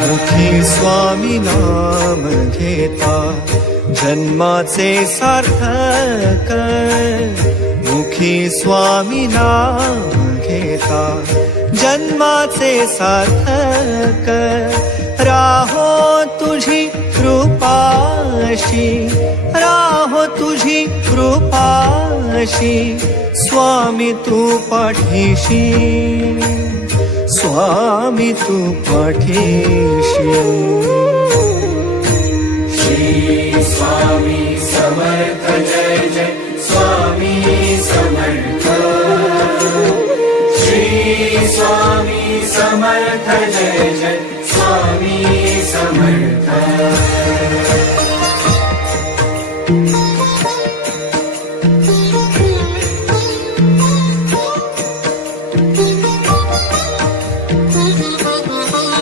मुखी स्वामी नाम घेता जन्माचे सार्थक, मुखी स्वामी नाम घेता जन्माचे सार्थक। राहो तुझी कृपाशी, राहो तुझी कृपाशी, स्वामी तू पाठीशी, स्वामी तू पाठीशी। श्री स्वामी समर्थ जय जय स्वामी समर्थ। श्री स्वामी समर्थ जय जय स्वामी समर्थ।